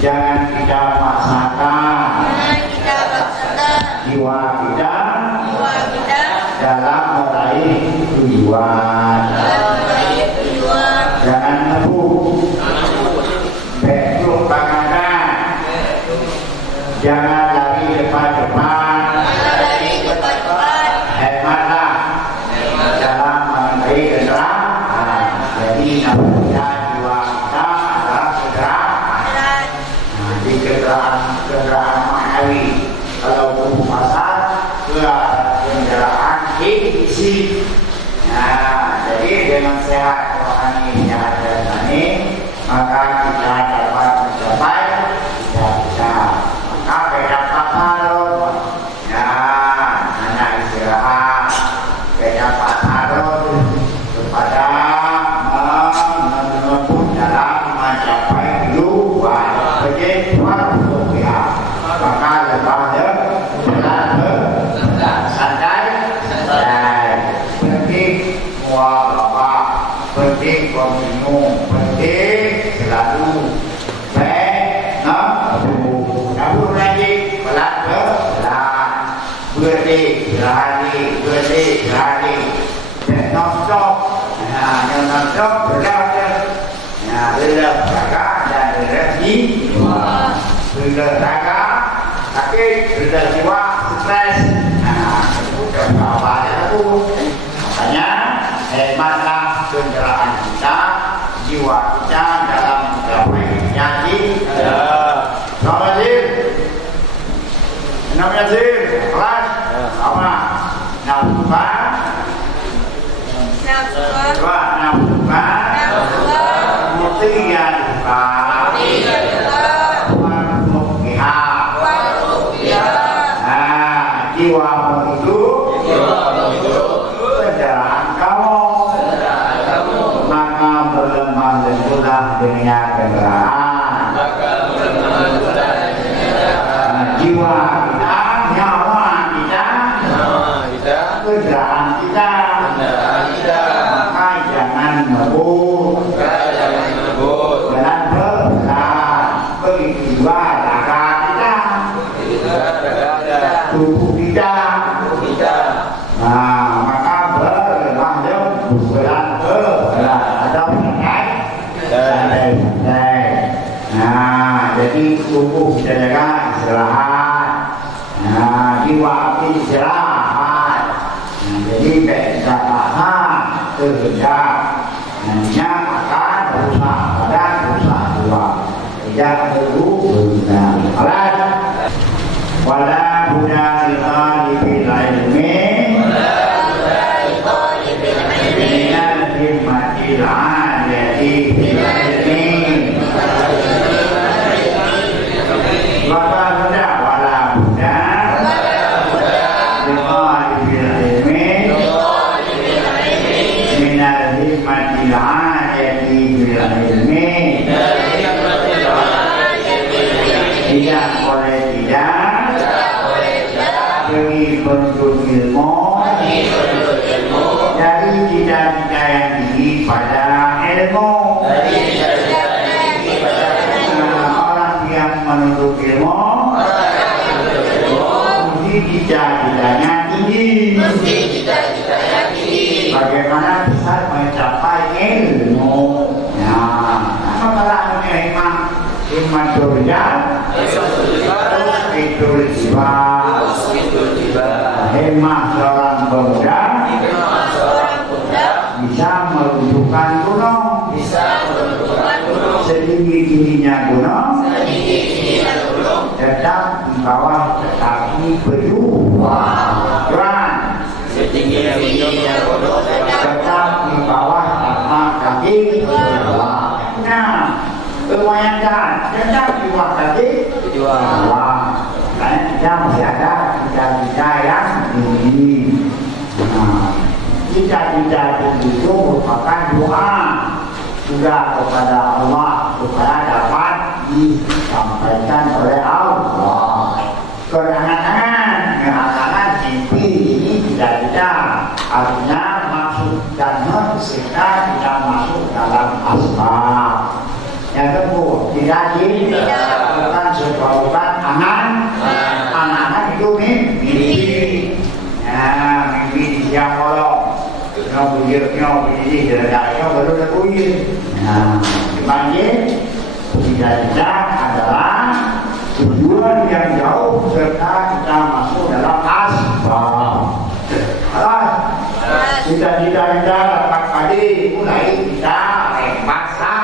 Jangan kita paksakan jiwa kita dalam meraih tujuan. Jangan ngebuk, betul banget. Jangan lari depan-depan. Hematlah dalam meraih kendaraan. Jadi namanya jiwa kita adalah kendaraan. Di kendaraan manawi, kalau buku pasar ke kendaraan fisik. Nah, jadi dengan sehat rohani yang ada ini, maka kita dapat mencapai cita-cita. Maka beda takarut, ya, anak istirahat, beda takarut kepada menempuh dalam mencapai tujuan. Jadi maka lemahnya santai, penting muafakat, penting kontinu, penting selalu baik, nabur lagi pelan pelan, berhari, dan non-stop, yang non-stop berjalan, lelah raga dan lelah jiwa. Lelah raga sakit, lelah jiwa stres. Itu awalnya itu. Makanya hematlah kendaraan kita, jiwa kita dalam mencapai janji. Namanya kelas apa? Nafsu. Mutiara jiwamu itu kendaraan kamu, maka berlemah lembulah dengan kendaraan. Jiwa kita, nyawa kita, kendaraan kita, maka jangan ngebut, jangan berbelah, begitu juga raga kita, tubuh kita. Nah, maka berlemah lembulah ada penyakit. Nah, jadi tubuh kita jaga istirahat. Nah, jiwa istirahat. Nah, jadi kita tahan kerja. Hanya akan berusaha badan, berusaha jiwa. Tidak perlu berusaha. Alat. Wala buddha kita dibilai ilmi. Minal himmatil aliyati bilai ilmi. Wala buddha minal himmatil aliyati bilai ilmi. Tidak boleh tidak bagi penuntut ilmu dari cita-cita yang tinggi pada ilmu. Orang yang menuntut ilmu mesti cita-citanya tinggi. Bagaimana bisa mencapai ilmu? Apa kalau hikmah surga? Itu jiwa. Hikmah seorang pemuda bisa meruntuhkan gunung. Setinggi-tingginya gunung tetap di bawah kaki berdua. Setinggi-tingginya gunung tetap di bawah kaki berdua. Nah, lumayan kan? Tetap di bawah kaki berdua. Karena kita masih ada cita-cita yang tinggi. Cita-cita tinggi itu merupakan doa juga kepada Allah supaya dapat disampaikan oleh Allah. Kerangan-rangan mimpi ini cita-cita, artinya maksud dan kita tidak masuk dalam asbab. Yang kedua, tidak bukan sebuah angan-angan itu mimpi. Mimpi di siang malam. Ini baru terbunyi. Sebagai cita-cita adalah tujuan yang jauh serta kita masuk dalam asbab. Cita-cita kita dapat tadi mulai kita paksa.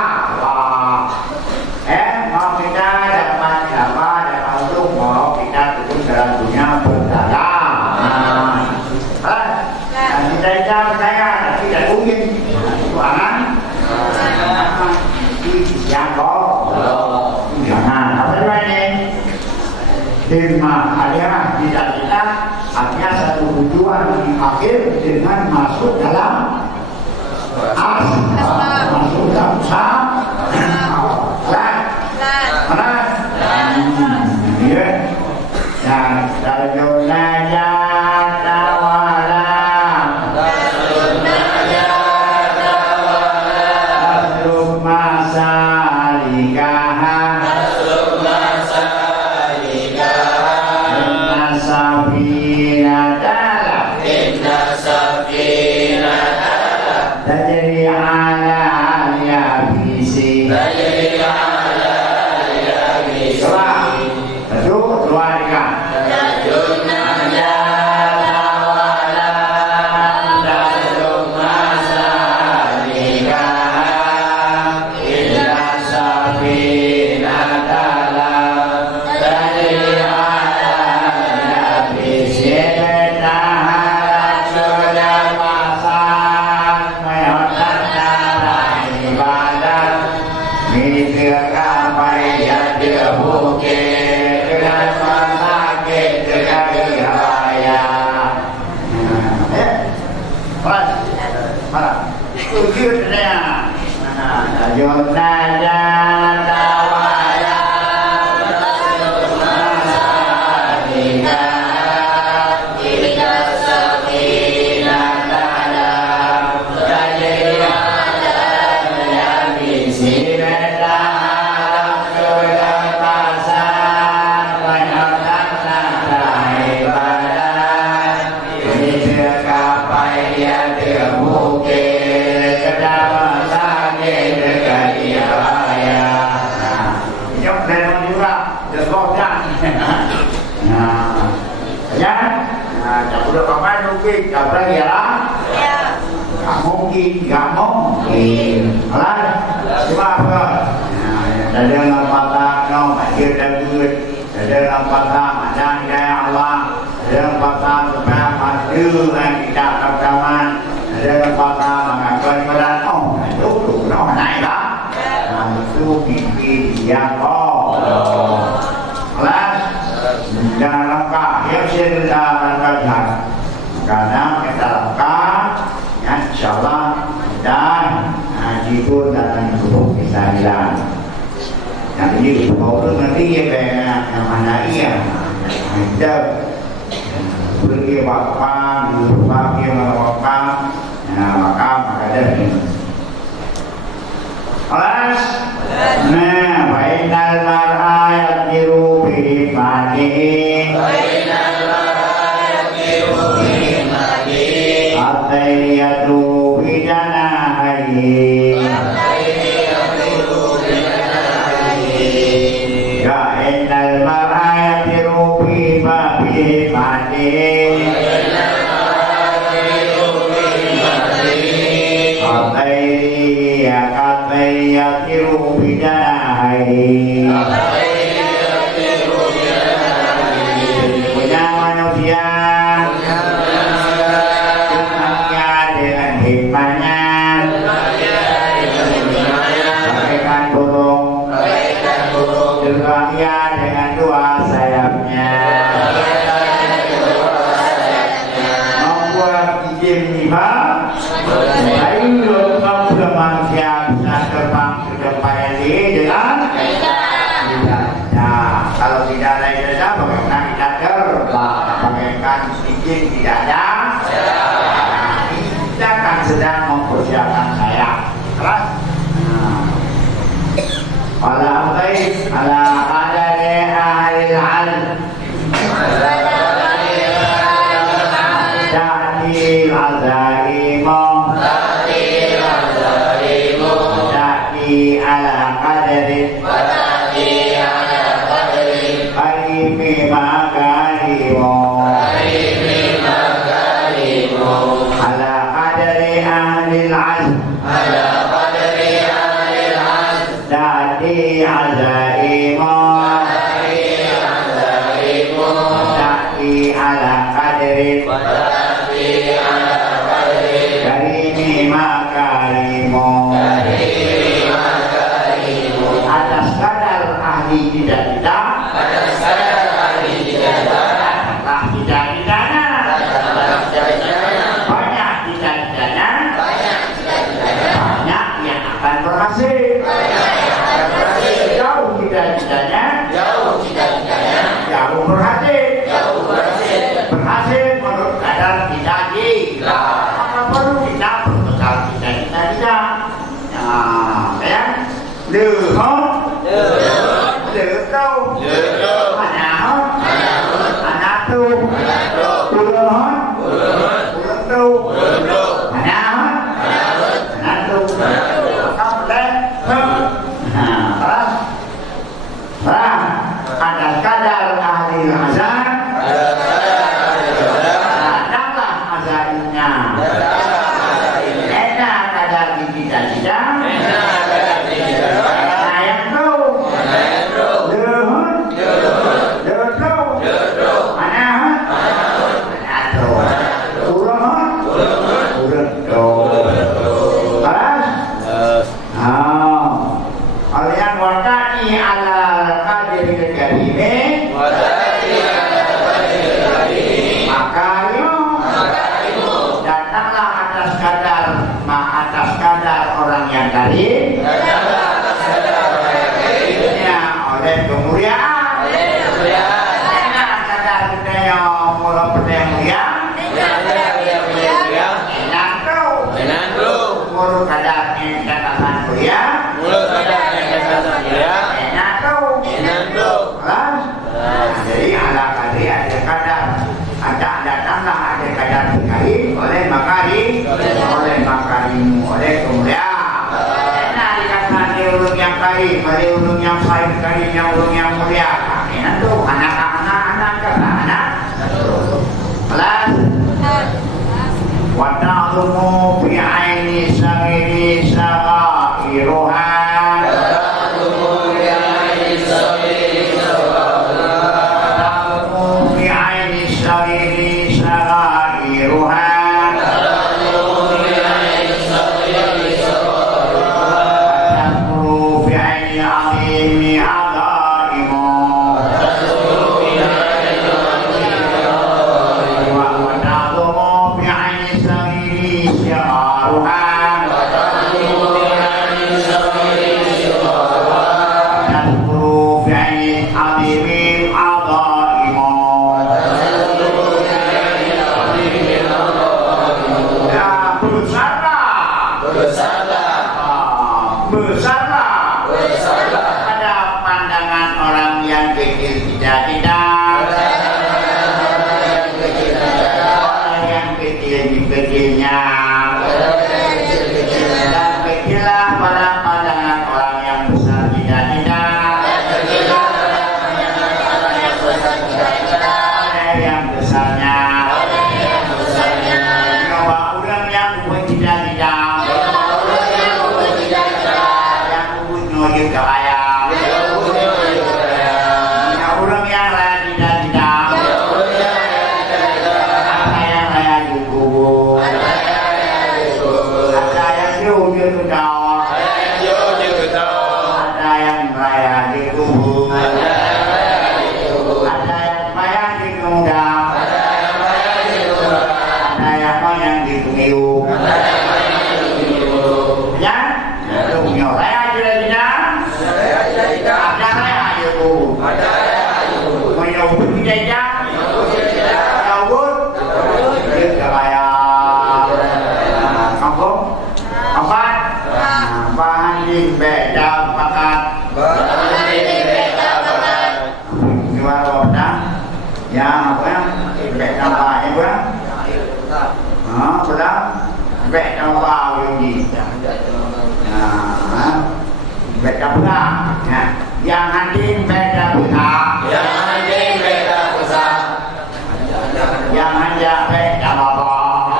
Mau kita dapat untuk mau kita terus dalam dunia berdagang. Cita-cita saya tidak mungkin itu anak yang jangan apa ini hikmah adalah cita-cita artinya satu tujuan di akhir dengan masuk dalam masuk dalam dan terjunanya Gak mungkin. Kenapa? Ada lambatlah, akhir dan duit. Ada lambatlah, ada hidayah Allah. Ada lambatlah supaya maju dan tidak terkaman. Ada lambatlah mengakuan kepada itu naik lah. Itu mimpi yang jangan langkah. Yang saya langkah karena kita langkah. InsyaAllah dan haji pun dalam hidup bisa hilang. Yang ini mau tu nanti yang mana ia kita pergi wakam, pergi wakam, wakam ada ni. Alas, nah bainal mar'ayat dirubi mati. Bainal mar'ayat bimati katai yatiru bidanahi punya manusia hikmahnya dengan hikmahnya bagaikan burung terbangnya dengan dua sayapnya membuat izin lima ayo kamu manusia bisa terbang ke tempat ini dengan tidak. Nah, kalau tidak ada ijazah bagaimana kita terbang? Bagaikan izin tidak ada. Kita kan sedang mempersiapkan saya. Keras. Ala baik ala qadari ahli al-ilm. Ta'ti al-azaimu ala qadari qarimi makarimu ala qadari ahli al-azm ta'ti azaimu ta'ti ala qadari karimi makarimu atas kadar ahli cita-cita datanglah cita-citanya banyak cita-citanya banyak yang akan berhasil jauh cita-citanya jauh berhasil menurut kadar cita-cita maka perlu kita berbekal cita-cita kita. Nah, ya lừa hết lừa đâu ana hết ana tu lừa hết đâu ana hết ana tu không lên ada kadar ahli azan datanglah azannya enak kadar cita-cita orang yang karim oleh kemuliaan kadar kita yang mulai mulia enak tuh mulu kadar yang katakan mulia enak tuh jadi ala kadri ada kadar datanglah ada kadar karim oleh makarim oleh kemuliaan ulung yang karim, ada ulung yang baik karim, yang ulung yang mulia. Ini tuh anak-anak kelas. Vẹt nào vào em quá. Đó, rồi đó. Vẹt nào vào điều gì? Vẹt nào ra. Yang hadir vẹt nào ra. Yang hadir vẹt nào ra. Yang hadir vẹt nào vào.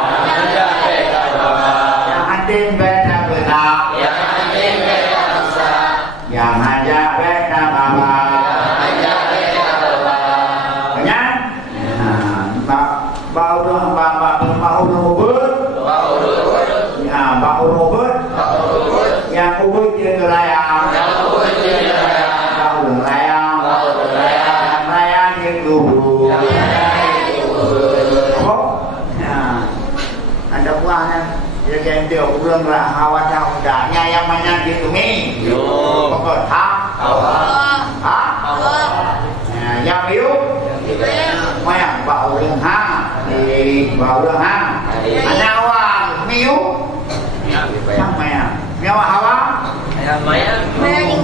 Yang hadir vẹt nào ra. Yang hadir vẹt nào ra. Yang hadir vẹt nào vào. Bau Robert yang ubud dia layang bau layang yang layang dia dulu ada buahnya dia gendel ulang lah hawa daudanya yang mana gitu ni pokok yang biu yang bau lenghang di bau lenghang ada awak miu yang mana? Yang hawa? Yang mana?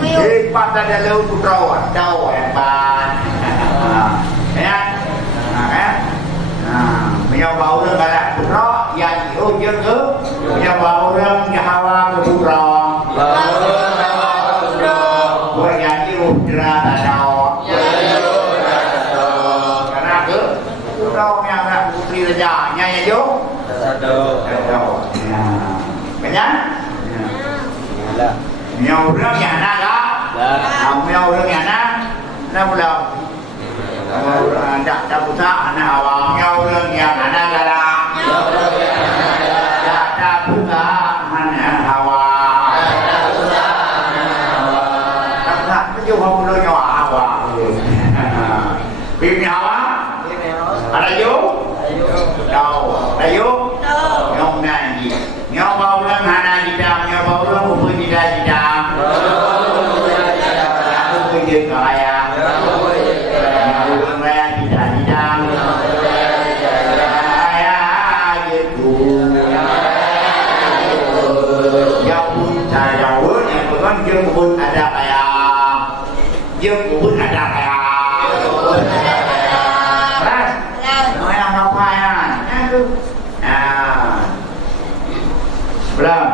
Di pada dalam putra tahu ban. Ya. Yang bau orang galak putra yang ujung tu, yang bau orang yang hawa ke putra. Buat yang ujra tak tahu. Kerana tu putra yang nak putri raja yang yo. Tahu. Banyak? Nhiều rương nhà na đó. Nhiều rương nhà na. Nó pula. Dak dak putra na awak. Nhiều rương nhà na gala. Dak dak putra mana awak. Dak dak tu hong lu nyawa awak. Bim nyawa? Ada yo? Đâu? Ada yo? Nhong nai. Nhong bau rương hana kita, nyong bau rương upur kita. Aku kerja kaya. Nyong rương raya kita. Kaya gitu. Yang pun saya pun yang bukan yang pun ada kaya. Yang pun ada kaya. Ras. Yang apa ya? Belum.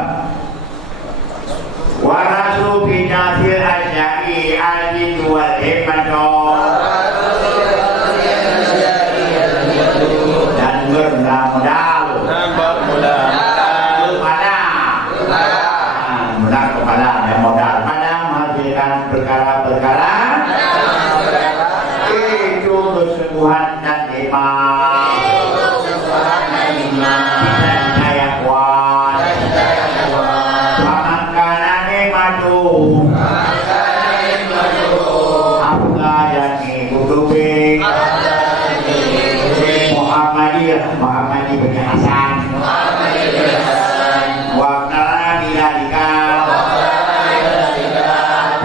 Warasu binatil ajai al-jin wal himmato dan bermodal kepada dan modal pada menghasilkan perkara-perkara itu kesembuhan dan iman. Muhammadi bin Hasan Waqtara bilalika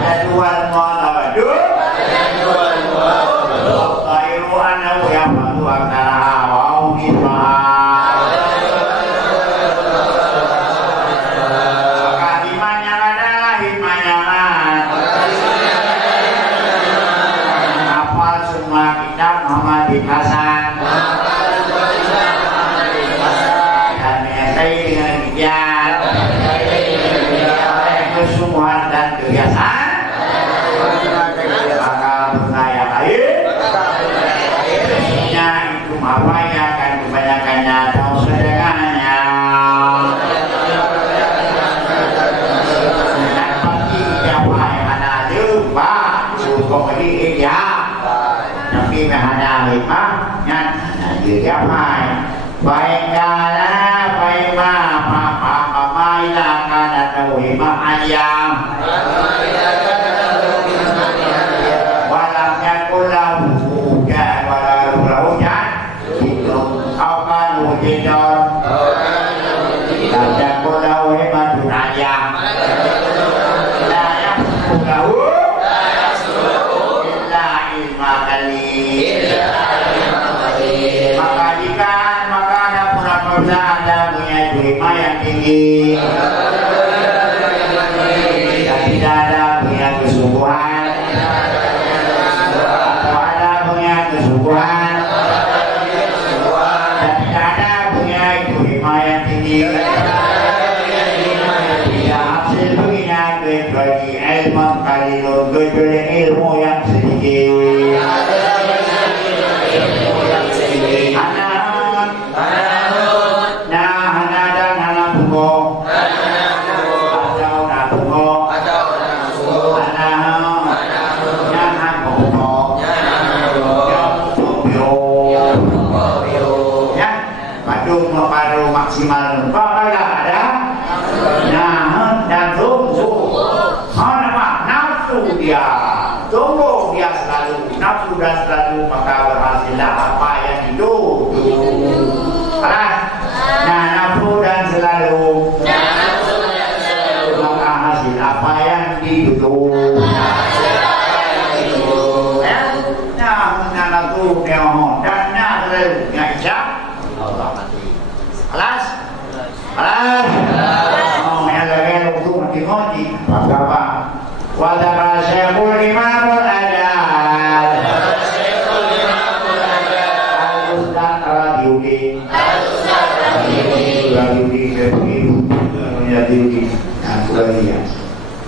Jadwal Mu'adu Khairu anahu yamadu waqtara wa'u kismah Maka himanya adalah himanya hafal semua kitab Muhammad bin Hasan kesembuhan dan kebiasaan maka percaya baik isinya itu apa yang akan kebanyakannya atau sedekahnya dan pasti siapa yang ada lupa cukup ini ya tapi ada lima yang ada juga baik kala baik Mailah kana tawi ma'ayam walam yakul lahu hujan walau hujan itu akan hujan lam yakul lahu himatun ayam la yakul lahu illa ilma qalil maka jika maka ada pura-pura ada punya ilmu yang tinggi dan tidak ada punya kesungguhan atau ada punya kesungguhan Jantung paru maksimal apa ada? Nah, jantung apa? Nafsu dia. Tunggu dia selalu nafsu dan selalu maka berhasillah apa yang itu. Nah, nafsu dan selalu maka hasil apa yang dituju. Nah, nafsu neon dan selalu ngajak. Alas. Oh, yang lagi untuk mati-mati. Apa? Wadara Syekhul Imamul Adad Al-Ustaz Radiudi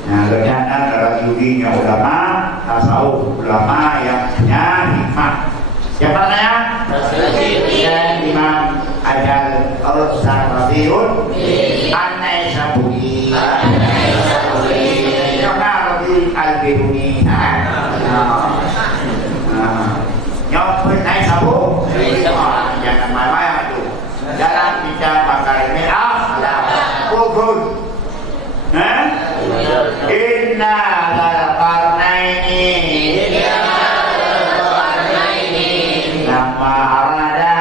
Nah, ternyata Radiudinya ulama tasawuf, ulama yang punya hikmah. Siapa namanya? Imam Adad Al-Ustaz Radiudi An-Naisaburi Al-Biruni nyopet naik sabu jangan main-main itu dalam kita pakai merah kubur inna lal-qarnaini nama arada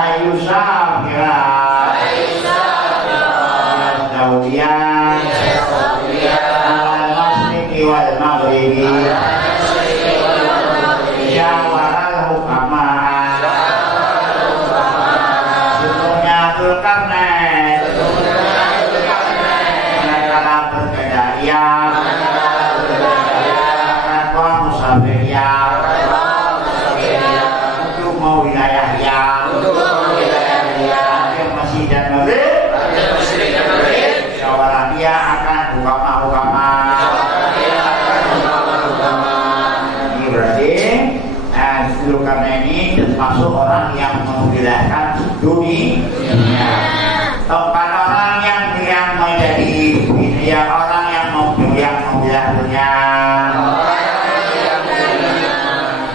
ayusafira daulian wal maghribi syawaral hukama semuanya Zulkarnain manakala berkendalian fatwa musafiriyah untuk mau wilayah yang masih dan maghrib syawaral dia akan hukama-hukama. Karena ini termasuk orang yang memilahkan dunia. Tempat orang yang menjadi dunia, orang yang memilah dunia.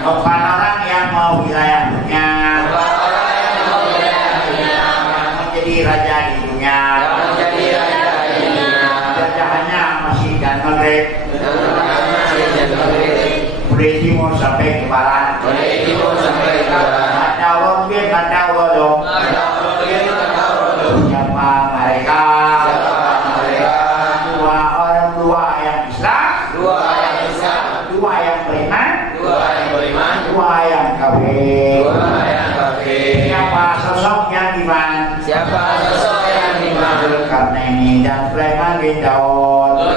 Tempat orang yang mau wilayah dunia, menjadi raja di dunia. Jajahannya masih dan maghrib. Dari timur sampai ke barat. Ada wabir, ada wadong. Siapa mereka? Dua yang Islam. Dua yang beriman. Dua yang kafir. Siapa sosok yang iman? Karena ini dan Sulaiman bin Daud.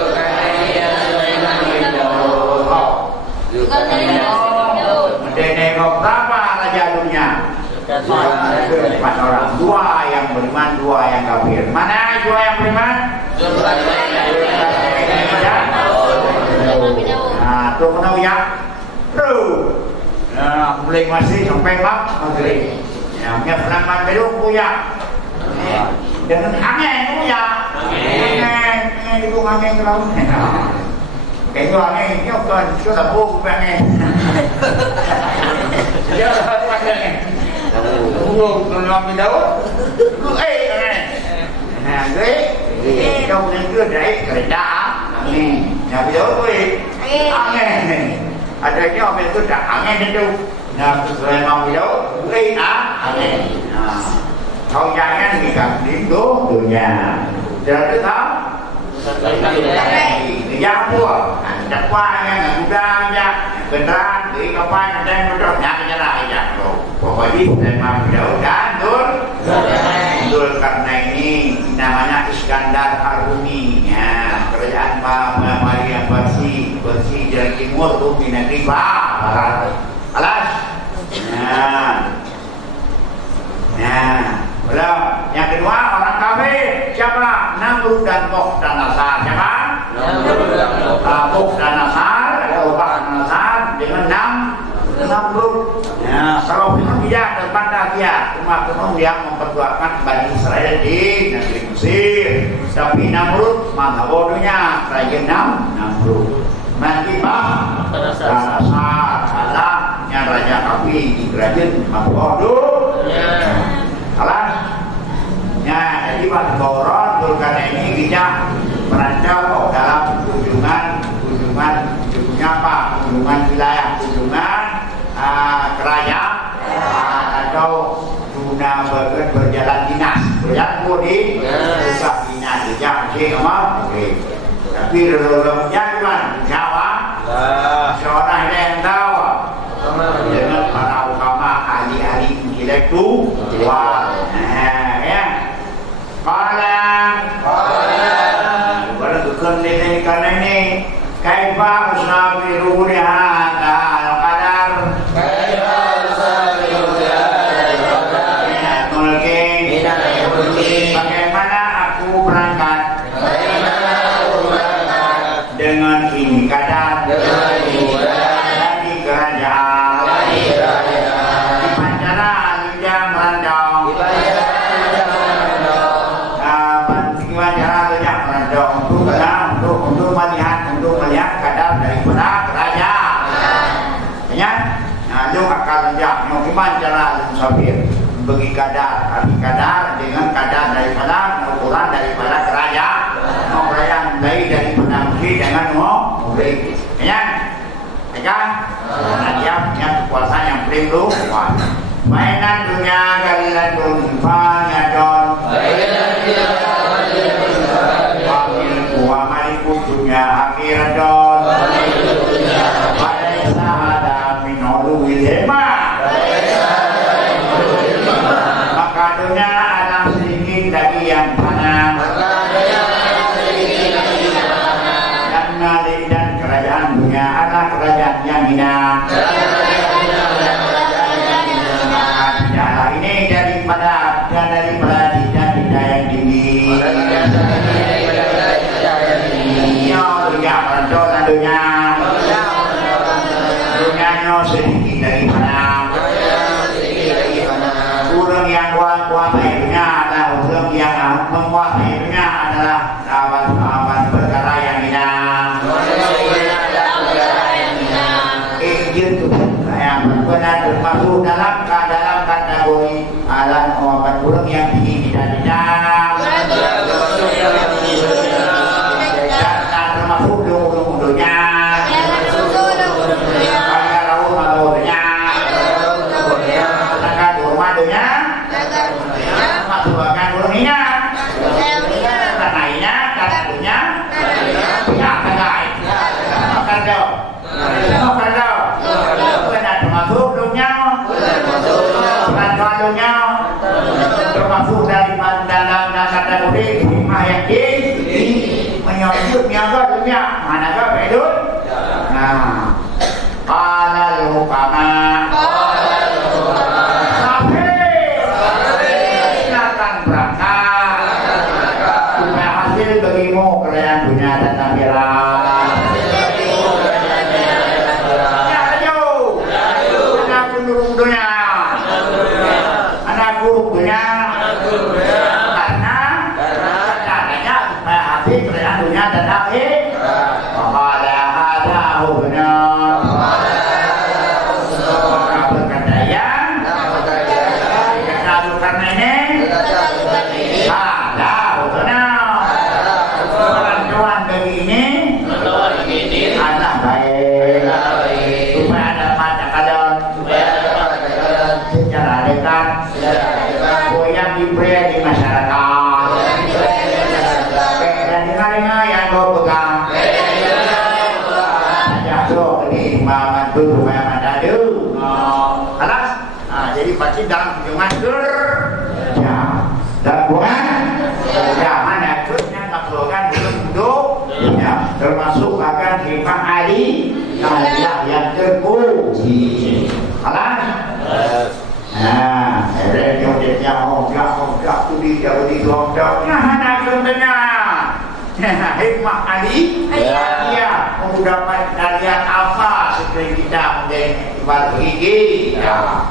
Berapa raja dunia? Empat orang. Dua yang beriman, dua yang kafir. Mana dua yang beriman? Nah, tu kenal ya? Tu. Nah, mulai masih sampai maghrib. Yang Sulaiman belum punya. Dengan angin punya. Angin itu angin kalau. Cái người này nhóc cần cho là vô của bạn này giờ là các bạn này luôn làm gì đâu cứ ê này ghế đâu nên cứ đấy cái đã nhà bây giờ tôi nghe ở đây nhóc mình cứ trả nghe đến đâu nhà rồi mong gì đâu cứ ê nghe không dài ngắn thì cần điểm đố từ nhà giờ thứ tám giao mua đặt qua nha người ta nha người ta gửi cao qua người ta mới trong nhà cái này nha rồi phải biết để mà đỡ cá Abdul Karnaini namanya Iskandar Harumi ya kerajaan Maria Persi Jalan Timur tuh di negeri Barat alas belum yang kedua orang kafir siapa Namrud dan Bukhtannasar siapa Bukhtannasar ada Ubah Nasar dengan Namrud ya kalau memang tidak terpandang dia umat Nuh yang memperjuangkan Bani Israel di negeri Mesir tapi Namrud mana bodohnya kerajaan Namrud nanti Bukhtannasar adalah yang raja kafir di kerajaan bodoh kerajaan atau guna berjalan dinas, berjalan mudik, susah dinas sejak mesti kamu boleh. Tapi dalamnya cuma Jawa, seorang yang tahu dengan para ulama ahli-ahli intelektual, ya. Kalau bukan ini karena ini kaifa usabiru li hadza al-qadar bagaimana aku berangkat dengan ini kadar dari kerajaan di Pancara Lidah Merandong untuk melihat kadar daripada kerajaan. Ya, itu akal jam. Yang gimana cara musafir bagi kadar dengan kadar daripada ukuran daripada kerajaan. Kerajaan daripada musik dengan murid. Ya, kan? Dia punya kekuasaan yang paling luas. Mainan dunia kalian fanya don. Wa maliku dunia akhirat don. Pada ada minolu wilhema. Maka dunia alam sedikit lagi yang fana. Dan kerajaan dunia adalah kerajaan yang hina. Tidaklah ini daripada tidak yang tinggi. Dunia merendah dan dunianya sedikit daripada. Orang yang kuasai dunia adalah orang yang menguasai dunia adalah lawan perkara yang hina. Yang benar termasuk dalam kategori alam orang yang tinggi tidak dan termasuk dunia termasuk dari dalam kategori hikmah yang tinggi menyebut niaga dunia manakah bedul. Nah, qala al-hukama silakan berangkat supaya hasil bagimu kerajaan dunia dan akhirat. Jadi pasti dalam kunjungan kerja dan bukan zaman akhirnya maksudkan duduk ya, termasuk akan hikmah Ali yang terpuji. Alas. Nah, dia hongkak tudi hongkak. Nah, anak sebenarnya hikmah Ali ya mendapat darian apa seperti kita menjadi ibarat gigi ya.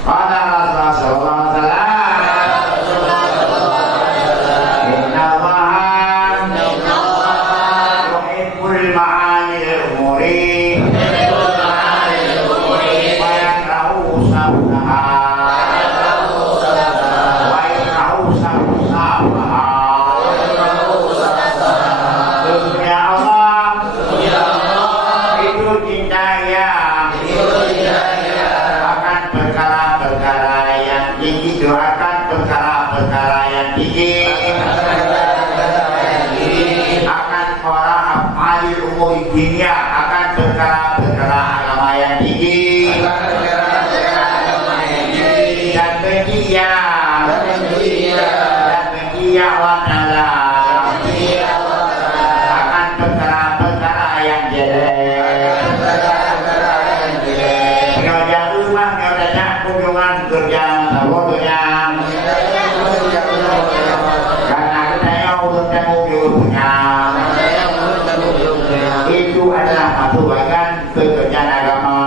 Pada Rasulullah sallallahu alaihi wasallam inna Allah yuhibbul ma'anil umuri wa yakrahu sabdaha wa yakrahu sabdaha. Dunia Allah itu cinta yang Kerja rumah kerjanya kunjungan kerja saudara karena kita urusan punya itu adalah satu bagian pekerjaan agama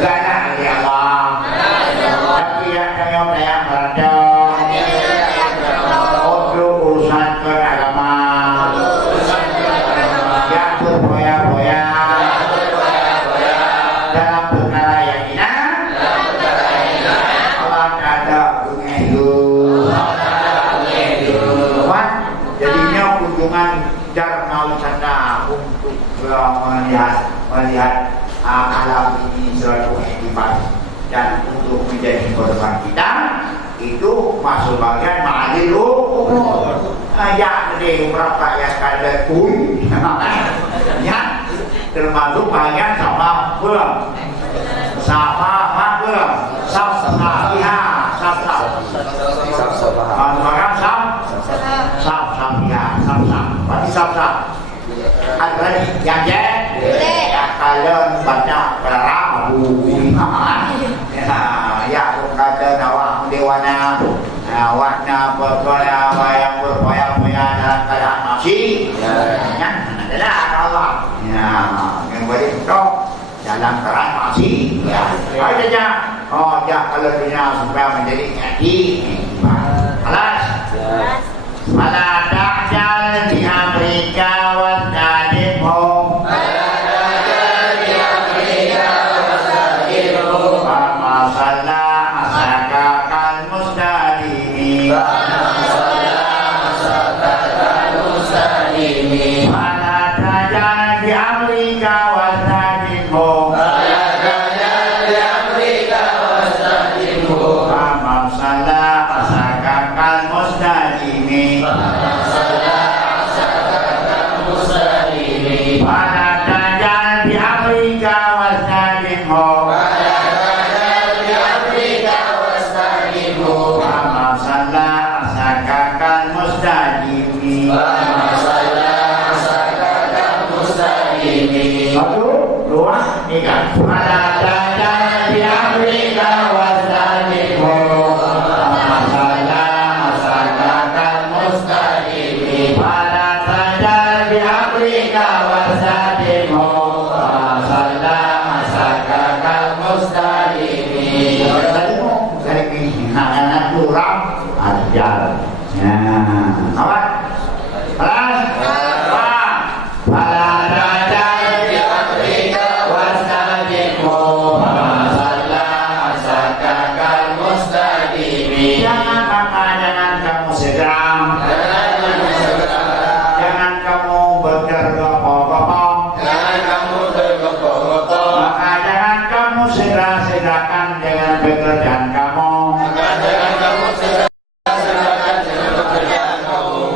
karena agama tapi yang saya berada untuk urusan beragama yang berboya-boya dalam perkara yang hina Allah ada jadinya kunjungan dharma wisata untuk melihat alam ini selalu hebat dan untuk menjadi korban kita itu masuk bagian ma'adilu ya gede berapa yang kada kui ya termasuk bagian sama belum sama apa belum sama iya sama orang sama ya sama berarti sama ada lagi yang je ya kalian baca buku ya kata nawak dewana warna yang berpoya-poya dalam keadaan masih ya adalah Allah ya yang berikut dalam keadaan masih ya aja kalau dunia supaya menjadi jadi alas pada dajjal di Amerika wasdadimhum satu, dua, tiga. Pada dajjal di Afrika wasdadimhum masalah masyarakat mustaqim. Pada dajjal di Afrika wasdadimhum masalah masyarakat mustaqim. Dari anak kurang dajjal. Apa? Kelas. Pekerjaan kamu,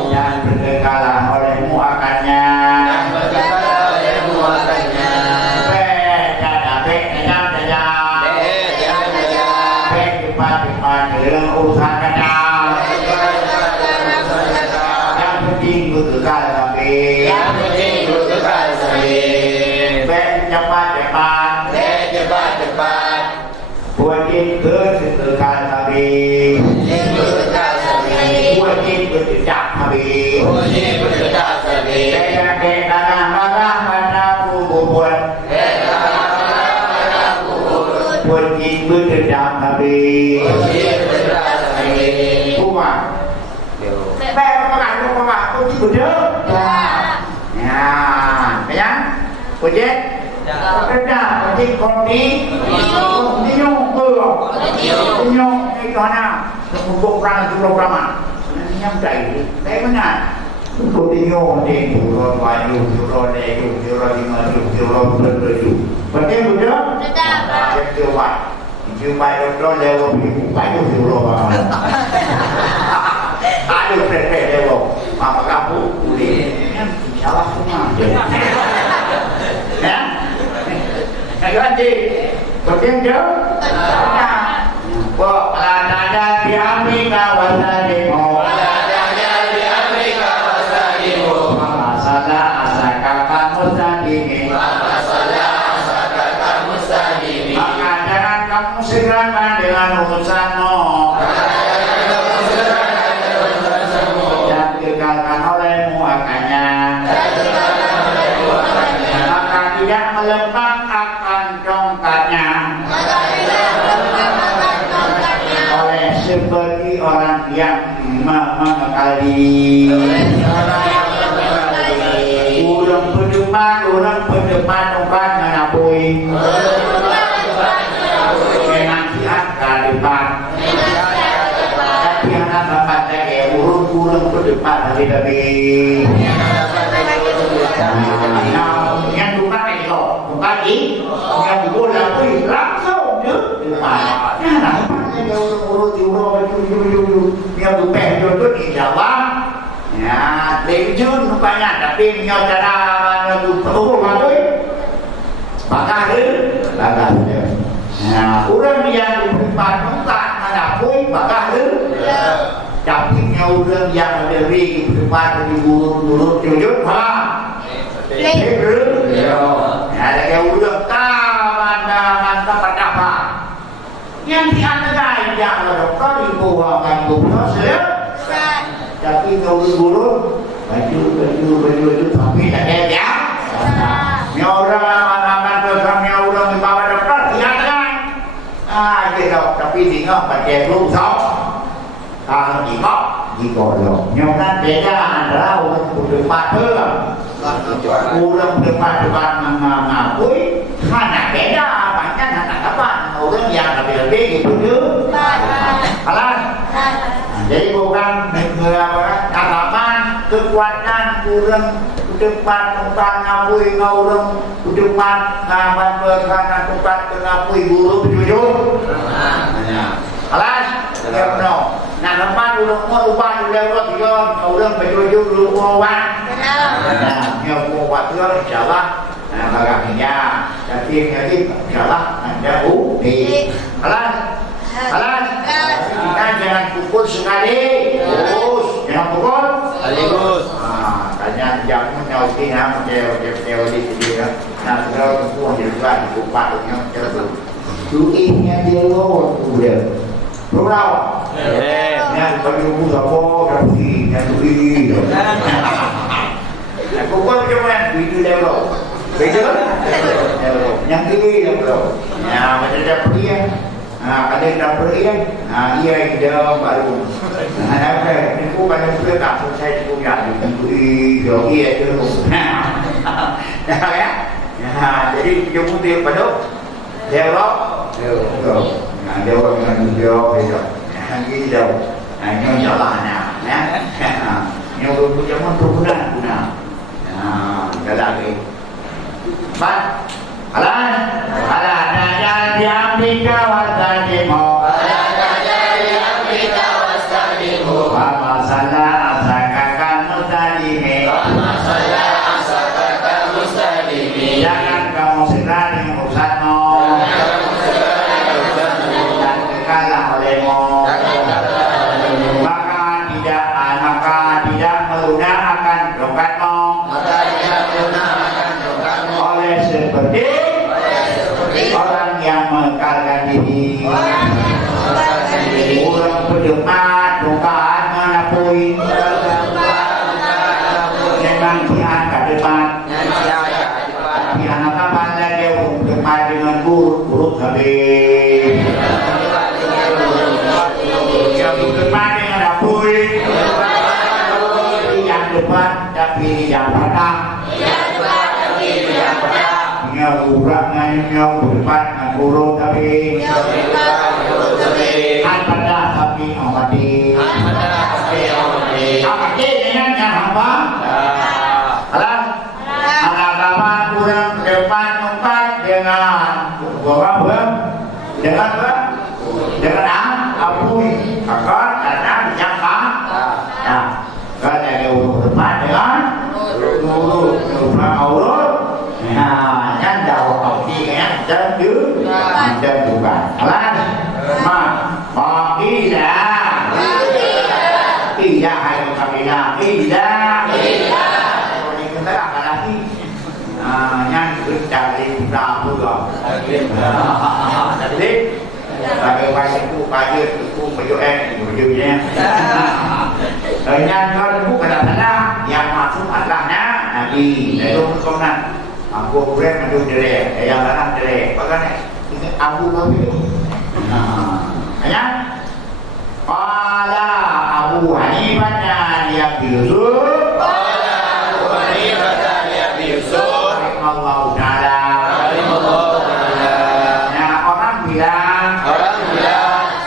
dan berkekalan olehmu akannya. Cepat-cepat dalam urusan kerja. Yang penting berkekal tapi. Cepat-cepat. Wajib berkekal habis. Wajib berjejak habis. Tanah marah pada kubur. Wajib berdendam habis. Kumah. Kumah. Wajib berdendam. Ya. Wajib. Berdendam. Wajib kondi. Nyong itu anak untuk perang program sebenarnya baik. Saya benar. Continue di turun maju, turun lagi, turun lima, turun bertujuh. Betul betul. Coba, coba turun lewat ibu, maju turun. Aduh, pepe lewat. Apa kamu? Salah semua. Ya? Ganti. Betul. Wah, ada di Amerika wasdadimhum. Masalah asakakan mustaqim. dengan urusanmu. Dan digagalkan olehmu akannya. Maka tidak melepas akan tongkatnya. Oleh seperti orang yang mengekali. Orang berdepan tongkat menapui. Memang siap ke depan. Tapi anak bapak saya urung berdepan tapi. Yang tongkat itu, tongkat ini, yang bola pun langsung je depan. Yang anak bapak saya urung yang tupeh jodoh di Jawa. Ya, lejun rupanya tapi punya cara perlu bagus. Bakal dia. Nah, orang yang berdepan tak mana pun bakal dia. Tapi punya orang yang ada di berdepan di burung jujur faham. Lejun. Ada yang orang kawan pada yang di antara yang ada di bawah kan saya. Tapi kau guru baju tapi tak ada ya. Orang anak orang di bawah dokter tidak kan? Kita tapi tinggal pakai belum tahu. Kalau di kolong, nyokan beda antara orang berdebat orang berdebat mengakui, mana beda banyak anak kapan orang yang lebih gitu. Alas. Jadi bukan kataman kekuatan kurang depan tempat ngapui ngurung depan ngapan berkana tempat ngapui guru jujur. Alas, ya no. Nah tempat urung ubah udah dia urung berjujur urung ubah. Nah, dia ubah dia insyaallah. Nah bagaimana? Tapi insyaallah ada di. Alas. Kita jangan pukul sekali. Terus jangan pukul. Terus. Tanya jamu nyauti nama teori dia. Nah kalau pukul juga dipupaknya terus. Duitnya dia loh udah. Berapa? Yang baju apa? Yang duit. Nah pukul cuma duit dia loh. Betul? Yang duit dia loh. Ya macam apa dia? Ada yang dapat ikan, ia hidup baru. Apa? Aku pada sudah tak selesai punya itu ia itu. Ya, jadi jemu dia pada develop. Develop dengan develop itu. Ini jauh. Ini jalannya, ya. Ini untuk jemu guna. Dah lagi. Baik. Alah, najal di Amerika wasadimu. Wa masalah asakakan mustadimi. Jangan kamu segera dengan urusanmu. Dan kekalah olehmu. Maka tidak menggunakan dompetmu. Oleh seperti orang yang mengekalkan diri. Orang berdebat bukan menapui. Memang diangkat depan. Tapi anak kapan dia berdebat dengan guru habis. Dia berdebat dengan napui. Yang depan tapi yang belakang. Kurangnya berdebat dengan guru tapi pada tapi amati dengan yang apa? Alas anak kurang depan tempat dengan apa? Dengan apui akan datang siapa? Nah, kalau ada berdebat dengan guru urut. Nah, yang jauh awak kan dan bukan. Alas, tidak hai kabila, tidak. Kalau kita akan lagi, yang kita cari berapa? Jadi, Bagi wajib ku baju ku baju bajunya. Dengan kalau ku kadang-kadang yang masuk Allahnya Nabi. Itu kesonan. Aku boleh maju jelek, yang lain jelek. Bagaimana? Ini aku kau itu. Hanya Qala Abu Hanifah dia Yusuf. Qala Abu Hanifah dia Yusuf. Allah Taala. Nah, orang bilang.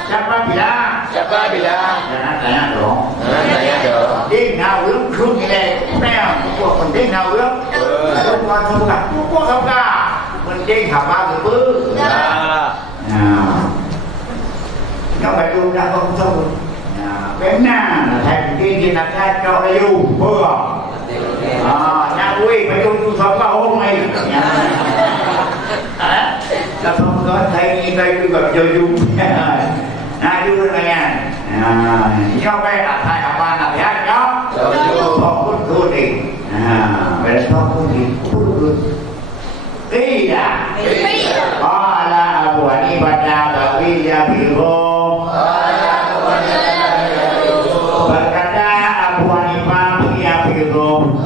Siapa bilang? Jangan tanya dong. Đi nào ước không như này nè, còn đi nào ước không qua không cả, không cả mình đi học bao giờ bữa nhưng mà tôi đã không xong cái nào thành kia là ra cho ai du bữa nhà quý phải tôi sống bao hôm nay là không có thấy như đây tôi gặp chơi du du là nha do cái là thay học ban là giá đó không có cơ đi vậy không có gì ý là là Abu Hanifah tapi dia bingung berkata Abu Hanifah dia bingung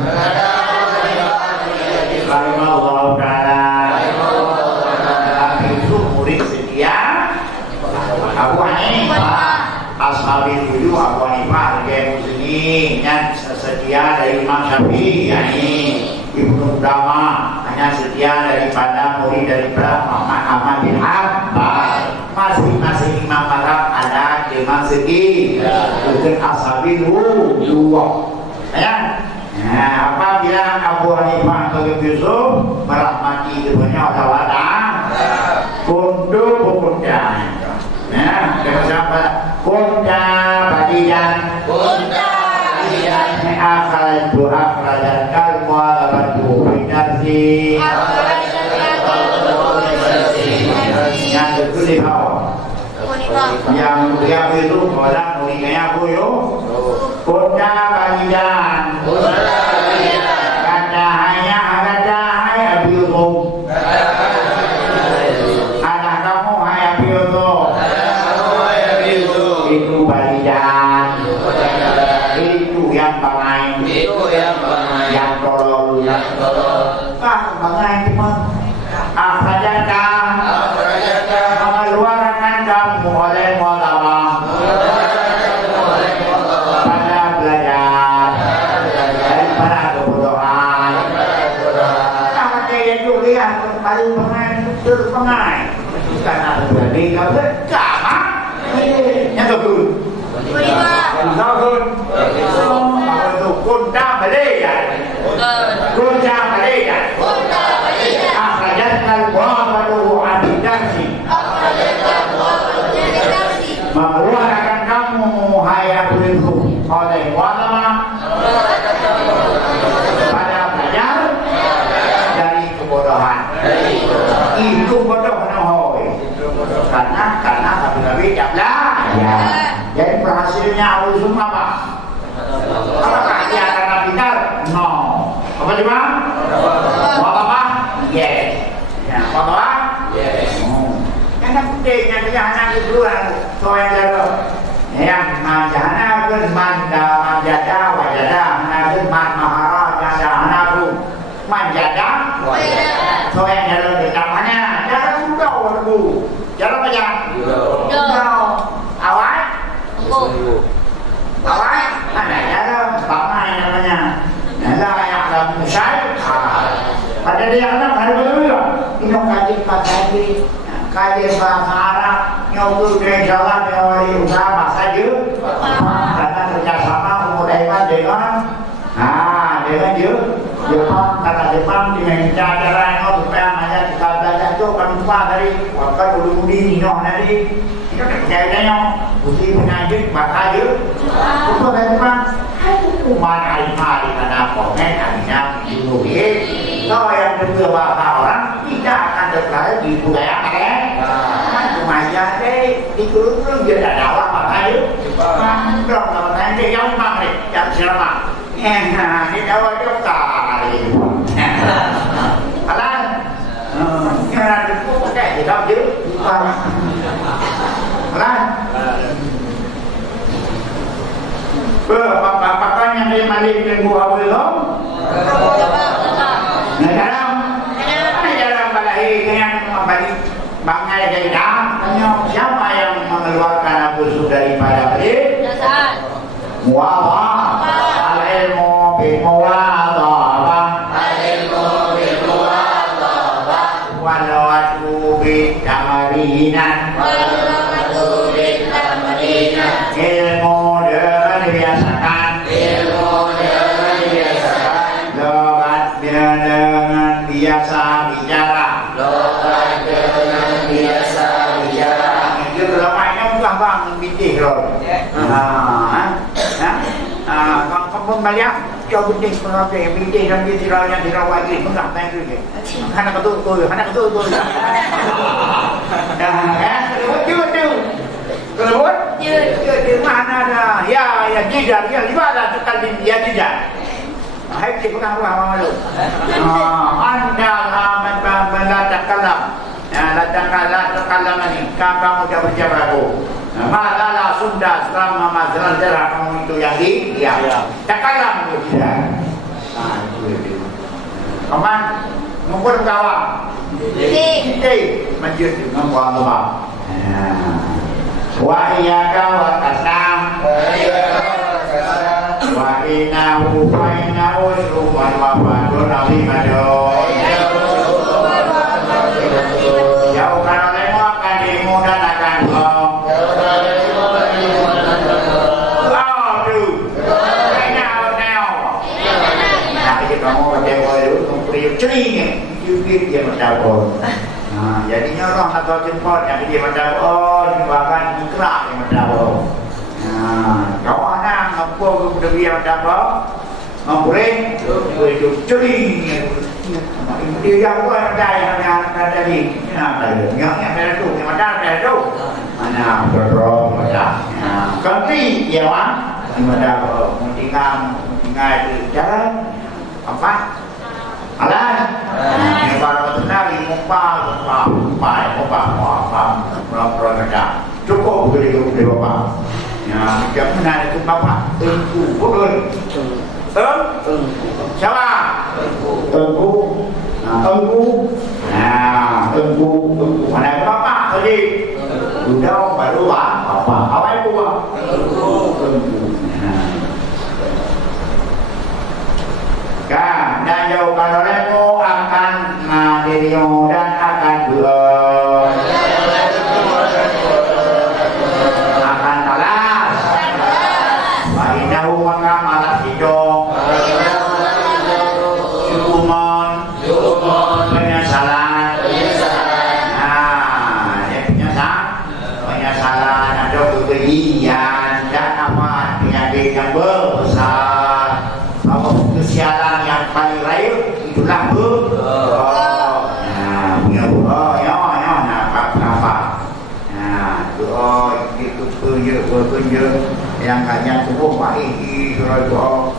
rahimahullah ta'ala itu murid setia Abu Hanifah ashabi dulu Abu Hanifah dia muslimin yang setia dari Imam Syafi'i yakni Ibnu Qudamah hanya setia daripada murid daripada Muhammad Ahmad bin Hanbal. Masing-masing imam mazhab ada lima segi. Bukan ashabi dua. Ya. Nah, apabila Abu Hanifah atau Yusuf merahmati keduanya Allah kuntu pemuda. Nah, siapa? Kunta badian. Akal itu akal dan kalmu abadu binasi. Yang kedua yang itu orang muridnya Abu Yo. Kunta badian. Kata hanya kata hai Abu Yo. Anak kamu hai Abu Yo. Itu badian. Itu yang bangai, yang tolong, bangai cuma akhirnya mengeluarkan kamu oleh mualafah pada belajar daripada kebodohan. Sama kayak juga yang paling bangai terbangai, karena berani kau berkama, yang kedua. Sao hơn? Con cha mà đây à? Con cha mà đây à? Akhrajatna al-Qur'anu an-Nasi. Mengeluarkan kamu hai Abu Yusuf oleh ulama pada belajar dari kebodohan. Itu bodoh menahoi. Karena Nabi jablah. Ya. Jadi berhasilnya Abu Yusuf apa? Apakah dia akan pintar? No. Apa coba? Apa? Yes. Ya, apa? Yes. Yang penting yang kejahanan itu so yang lalu. Yang majana kan manjada wajada, nabi man mahara jada nabu manjada. So yang lalu dekamanya, jangan mudah waduh. Jangan apa jangan? Awal. Awal ada ada bangai namanya. Ada yang dalam musyair. Pada dia anak ada betul. Ini kaji bahasa Arab, nyobul dari jalan dari usaha bahasa je. Karena kerjasama memudahkan dengan Jepang, kata Jepang dengan cara supaya macam kita belajar tu kan lupa dari waktu dulu di Nino dari kita kerjanya bukti mengajar bahasa je. Untuk dari Jepang, umat hari-hari karena komen hanya dulu kalau yang kedua bahasa orang tidak akan terkait di budaya mereka. Cuma ya di kurung dia ada orang bahasa je. Belum nanti yang mana yang siapa? Ini jawab juga. Alah, kira-kira itu pakai hidup je. Kan? Apakah yang dia malik dengan buah belum? Dalam balahi dengan balik bangai dari dah. Siapa yang mengeluarkan abu daripada balik? Muawah. Al-ilmu bil-muwadhabah. Al-ilmu bil-muwadhabah. Walawatu bil-tamarinan. Walawatu bil-tamarinan. Ilmu dengan dibiasakan. Ilmu dengan dibiasakan. Logat dengan biasa bicara. Logat dengan biasa bicara. Itu ramainya bukan bang bitih loh. Kampung banyak jauh penting pengajar yang bitih dan bitih yang dirawat ini enggak main tu je. Anak betul tu, anak betul tu. Keluar? Di mana dah? Ya tidak, ya di mana tukar di ya tidak. Hai kita bukan rumah malu. Anda melacak kalam. Lacak kalam ni. Kamu dah berjawab aku. Malala Sunda selama masalah jarak kamu itu yang ya. Cakalam itu tidak. Itu. Kaman ngumpul kawan. Majid ngumpul kawan. Wa iyyaka wa tasam. Wa innahu syuman wa fadun alimado. Jauhkan olehmu akan dirimu dan akan kau. Kamu dewa itu mempunyai ceringnya, juga dia mendapat. Jadinya orang atau jemput yang dia mendapat, bahkan ingkrak yang mendapat. Kau anak mampu kepada dia mendapat, mempunyai itu ceringnya. Dia yang buat yang tadi, yang ada tu, yang ada tu, mana berdoa macam. Kanti ya wan, mendapat, mentinggal itu jalan. Apa? Alas. Yang baru kenali mumpal cukup beri bapa. Ya, jangan nak itu bapa. Tengku, betul. Siapa? Tengku. Tengku. Mana bapa tadi? Sudah baru bapa. Apa itu bapa? Tengku. Kan, dan jauhkan olehmu akan dirimu dan akan akan talas. Wahinahu maka malas hidung. Syukuman penyesalan. Penyesalan ada kegiatan dan apa penyakit yang berbesar. Kesialan yang paling lain itulah kerja yang cukup baik di surat doa.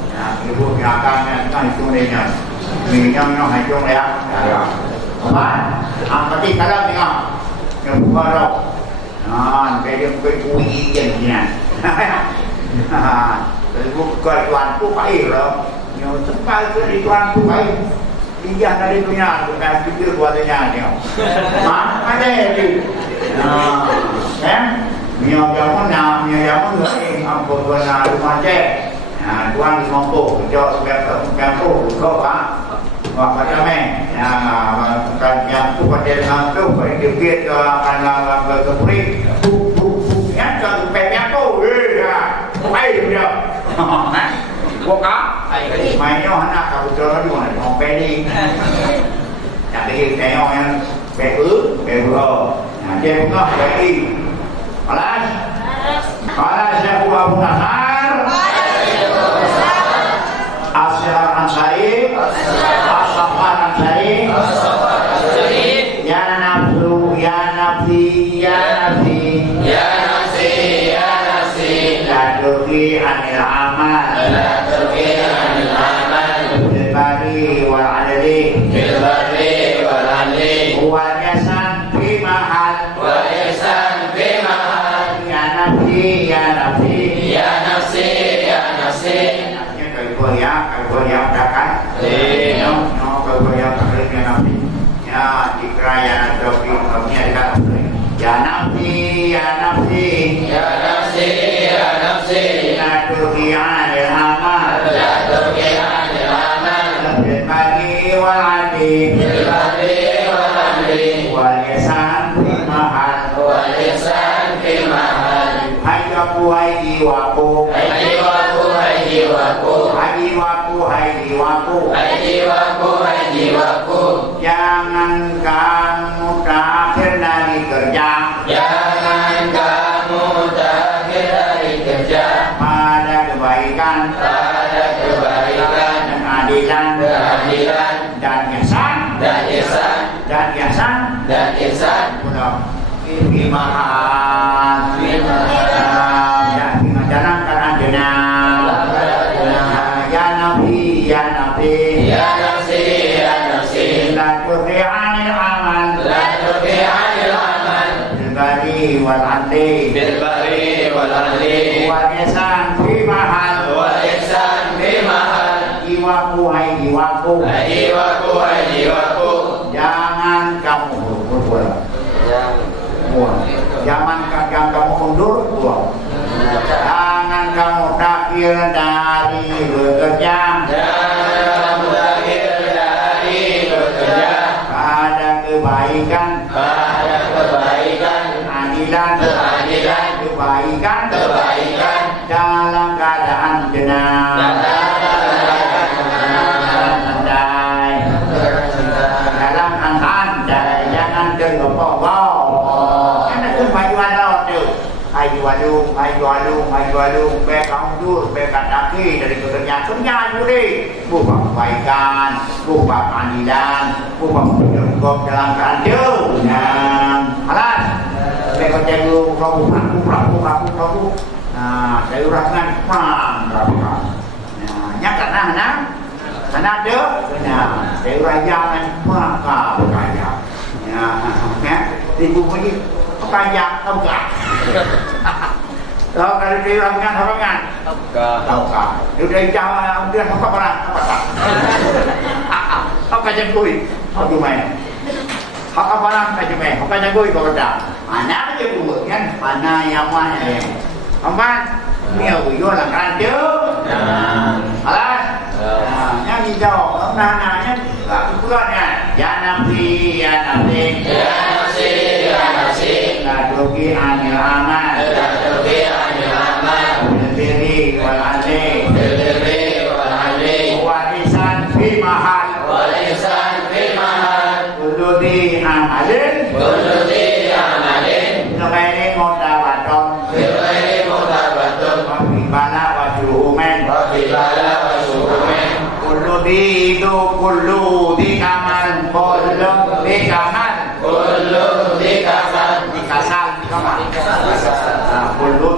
Ibu akan itu minyak hajung ya. Apa? Amati kalau tengok yang baru. Dia kuih yang ibu tuan tu baik lah. Yang tempat tu tuan tu baik. Dia dari dunia bukan pikir buatnya dia. Ada itu. Kan? Mio yang lain apa guna rumah cek. Tuan mampu jauh gampu kau macam ni. Yang tu pada dengan tu pada dikit anak kepuri. Yang tu pepek tu. Baik dia. Buka. Mainnya anak kau jual di mana? Kompeni. Jadi tengok yang beru. Dia buka lagi. Alas Abu Nasar Asyar Ansari Asafar Ansari Ya nafsu Ya nafsi La tuki anil amal Bilbari wal adli Wal yasan fi mahal Bergoyang kerja nabi. Ya dikeraya nabi kami ada ya nafsi ya nafsi Ya nafsi ya nafsi la tuqi'an al-amal La tuqi'an al-amal bil bagi wal adi Bil badri wal adli wal ihsan fi mahal Wal ihsan fi mahal hayyaku hayyiwaku Hai jiwaku hai jiwaku hayyiwaku hayyiwaku Hai jiwaku hai jiwaku jangan kamu terakhir dari kerja Jangan kamu terakhir dari kerja pada kebaikan Pada kebaikan dan adilan Keadilan dan ihsan Dan ihsan dan ihsan Dan ihsan Fi mahal ya fi jalan karena ya nabi ya nabi Ya nafsi ya nafsi la tuqi'anil amal La tuqi'anil amal bil bari wal adli Bil bari wal adli wal ihsan fi mahal Wal ihsan fi mahal jiwaku hai jiwaku Hai jiwaku hai jiwaku jangan kamu berbuat jangan kamu mundur buang jangan kamu terakhir dari bekerja Jangan kamu terakhir dari bekerja pada kebaikan Pada kebaikan adilan Keadilan kebaikan Kebaikan dalam keadaan jenang dalam keadaan jangan tergopoh-gopoh karena itu majuan laut tu maju baik kamu baik kaki dari kerja juga bukan kebaikan bukan keadilan bukan menjengkok dalam keadaan alas baik kerja dulu kamu nah saya urangkan berapa nya karena anak dia nah saya urangkan maka berkaya ya di buku ini kaya tahu tak tahu kalau dia urangkan tahu tak dia dari jauh dia apa tak apa jengkui apa main apa orang kajme apa jengkui kau dah anak dia buat kan mana yang mana Aman, nhiều buổi vô là can chứ. Alas, nhá đi đâu, ông nào nhá, cứ gọi nè, ya nafsi, la tuqi anil amal, bil wal adli, wal ihsan fi mahal, kullu di amalin, ghairi mutabatun, kullu di kamal di kasal di kamal kullu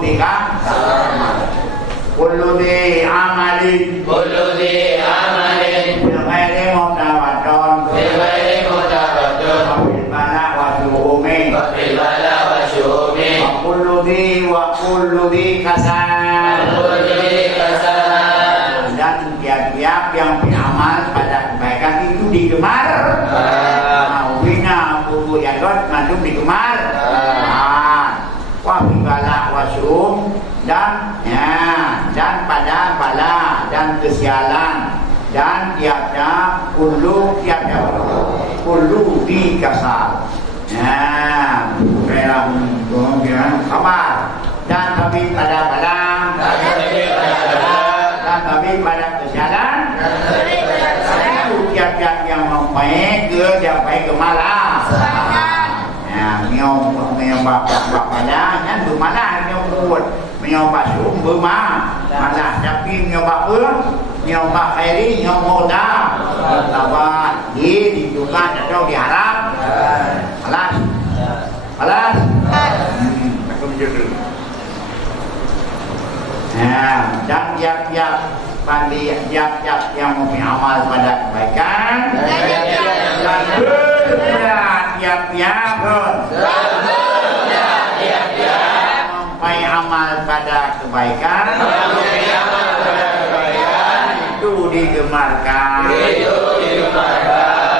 di amalin bil ghairi mutabatun kullu di kasal dan tiap-tiap yang beramal pada kebaikan itu digemar. Wina buku yadot mandum digemar. Wah bala wasum dan pada bala dan kesialan dan tiap-tiap kullu di kasal. Kabar dan kami pada bala dan kami pada kesialan tiap-tiap yang membaik dia baik ke malam miong bapak pada kan bermalah miong basum bermah malah tapi miong bak khairi miong moda tabat di tukang atau diharap alas aku menjadi dan tiap-tiap yang mempunyai amal pada kebaikan dan tiap-tiap mempunyai amal pada kebaikan itu digemarkan.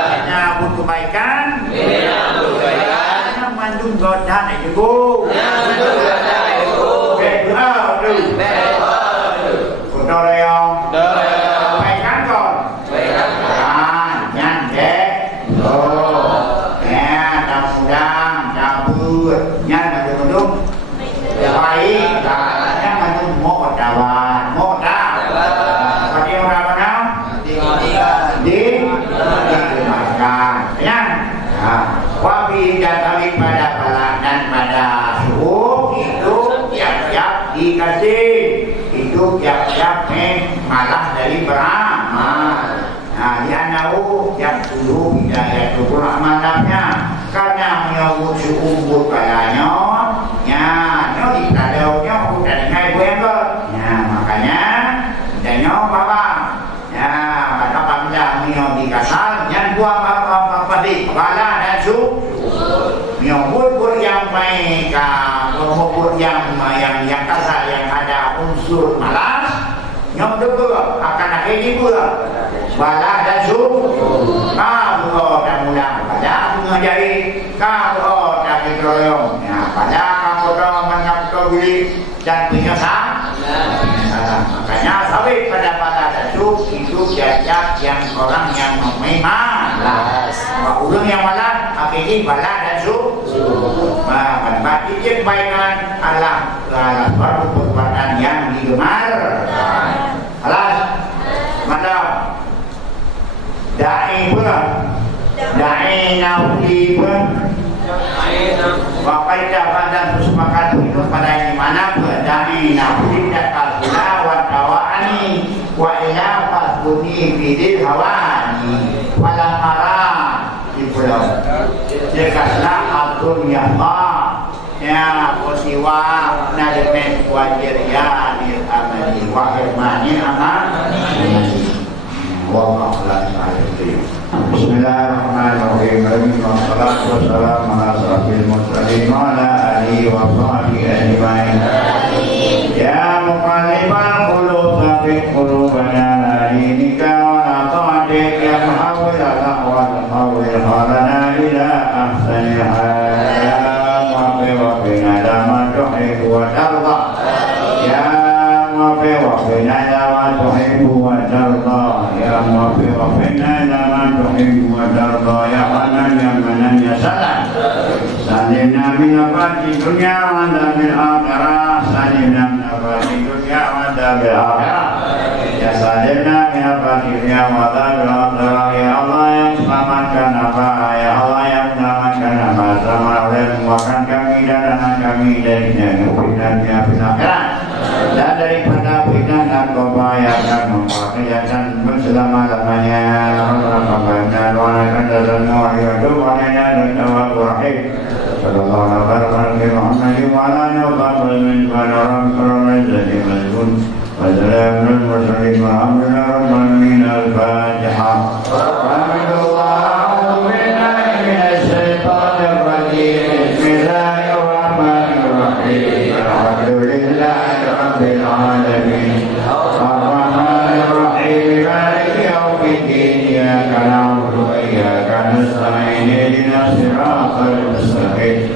Menyambut kebaikan. Mengandung godaan itu. Berdoa dulu. Dorong. Kebaikan kon. Nyantek. Ya, mudah, cabut. Nyantek belum. Baik. Yang mengandung mau dawan, mau dah. Bagi orang mana? Dimakan. Ya. Wabi datang pada balak dan pada suhu itu tiap-tiap dikasih. Itu tiap-tiap malah dari beramal. Nah, dia tahu yang dulu hidayah itu rahmatnya karena menyambut suumbut kalanya, ya, no ditadaunya udah ngai buengke. Ya, makanya danya bapa. Ya, maka pamda mio dikasal yang buang apa di bala dan su. Menyambut yang baik, menyambut yang kasar yang ada unsur malas, yang kedua akan akhirnya pula bala dan su. Kamu dah mudah pada mengajari, kamu dah dikeroyong. Ya, pada kamu dah mengambil diri dan penyesal. Makanya sabit pada dan su itu jajak yang orang yang memang orang yang malas, akhirnya bala dan su. Bagi kebaikan Allah baru perbuatan yang digemar. Alas, mana? Dai pun, dai naudi pun. Bapak dapat dan bersepakat itu pada yang mana pun dai naudi dapat pula wadawaani wa ila fasbuni bidil hawani wala marah di pulau. Jekaslah atur ya Allah. Ya posiwa nademen wajir ya nil amali wa irmani aman. Wallahu a'lam. Bismillahirrahmanirrahim. Wassalatu wassalamu ala asyrafil mursalin wa ala alihi wa sahbihi ajma'in. Ya muqallibal qulub tsabbit qulubana ala dinika wa la ta'dik ya muhawwil al-ahwal hawwil halana ila ahsanil hal. Wa qina ma tuhibbu wa tarda. Ya mu'fi wa qina ma tuhibbu wa tarda. Ya mu'fi wa qina ma tuhibbu wa tarda. Ya hanan ya manan ya salam. Salimna min abadi dunya wa adabil akhirah. Salimna min abadi dunya wa adabil akhirah. Ya salimna min abadi dunya wa adabil akhirah. Ya Allah yang selamatkan apa? Ya Allah yang selamatkan apa? Selamatkan muakan kami dan anak kami darinya fitnahnya akhirat dan daripada fitnah narkoba yang akan membahayakan selama-lamanya. Rabbana wa lana al-mu'minun wa lana al-tawwabur-rahim. Sallallahu alaihi wa sallam wa ala alihi wa sahbihi wa salamun mursalin walhamdulillahi rabbil alamin. Al-Fatihah. Nasta'in ihdina as-siratal mustaqim.